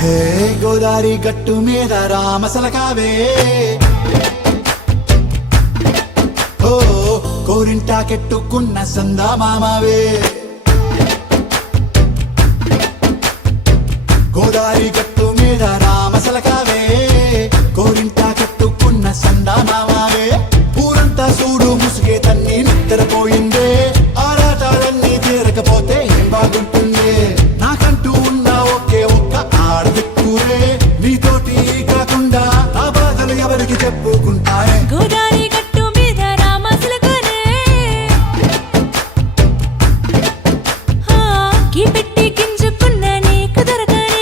హే గోదారి గట్టు మీద రామసలకావే ఓ కోరింటాకెట్టుకున్న సందా మామావే గోదారి గట్టు మీద రామసలకావే కోరింటాకెట్టుకున్న సందా మామావే ఊరంతా చూడు ముసుగే తన్ని నిద్రపోయిందే ఆరాటాలన్నీ తీరకపోతే ఏం బాగుంటుంది నాకంటూ ఉన్న ఒకే ఒక్క ఆడదిక్కురే నీతోటి కాకుండా ఆ బాధలు ఎవరికి చెప్పుకుంటారే గోదారి గట్టు మీద రామసలకనే కీ పెట్టి గింజుకున్న నీకు దొరకనే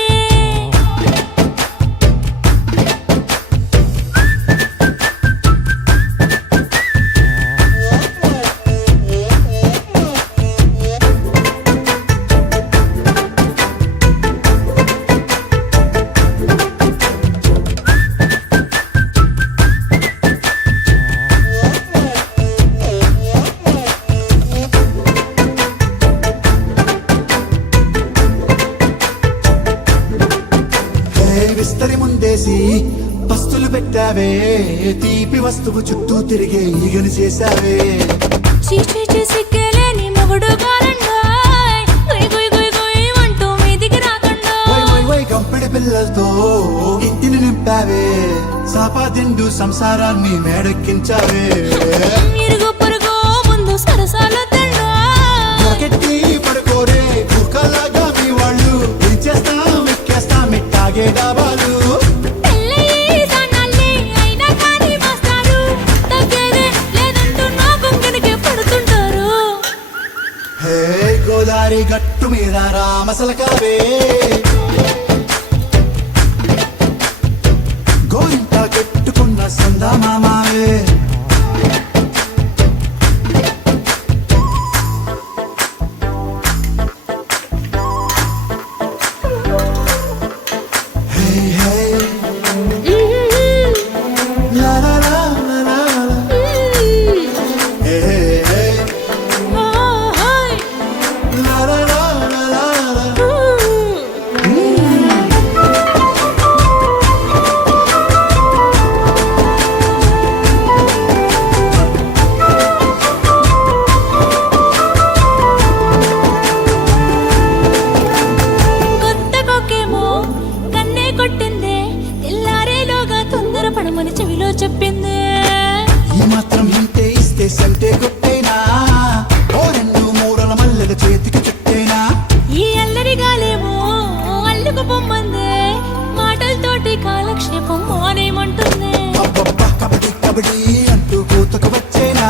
విస్తరి ముందేసి పస్తులు పెట్టావే తీపి వస్తువు చుట్టూ తిరిగే ఈగలు చేశావే చీచి సిగ్గలేని మొగుడు గారండాయ్ గుయ్ గుయ్ గుయ్ గుయ్ అంటూ మీదికి రాకండా వై వై వై గంపెడి పిల్లలతో ఇంటిని నింపావే సాపాదిండు సంసారాన్ని మేడెక్కించావే ఇరుగు పొరుగు ముందు సరసాలు తండా గట్టి పడుకోరే కుక్కలాగా మీ వాళ్ళు ఇచ్చేస్తాం ఎక్కేస్తాం మిట్టాగే డాబాలు పెళ్ళయి సన్నాల్ని అయినా కానీ వస్తారు తగ్గేదే లేదంటూ నా కొంగనికే పడుతుంటారు హే గోదారి గట్టు మీద రామసలకావే గోరింట కట్టుకున్న సందా మామావే హే హే లా లా లా లా లా హే హే ఓయ్ లా లా లా లా లా కొత్త కొక్కేమో కన్నే కొట్టిందే తెల్లారేలోగా తొందర పడమని చెవిలో చెప్పిందే ఈ మాత్రం ఇంటే ఇస్తే సంటే కొట్టేనా ఓ రెండు మూడల మల్లెల చేతికి చుట్టేనా ఈ అల్లరి గాలేమో అల్లుకు పొమ్మందే మాటలతోటి కాలక్షేపం మానేమంటుంది అబ్బబ్బా కబడ్డీ కబడ్డీ అంటూ కూతకు వచ్చేనా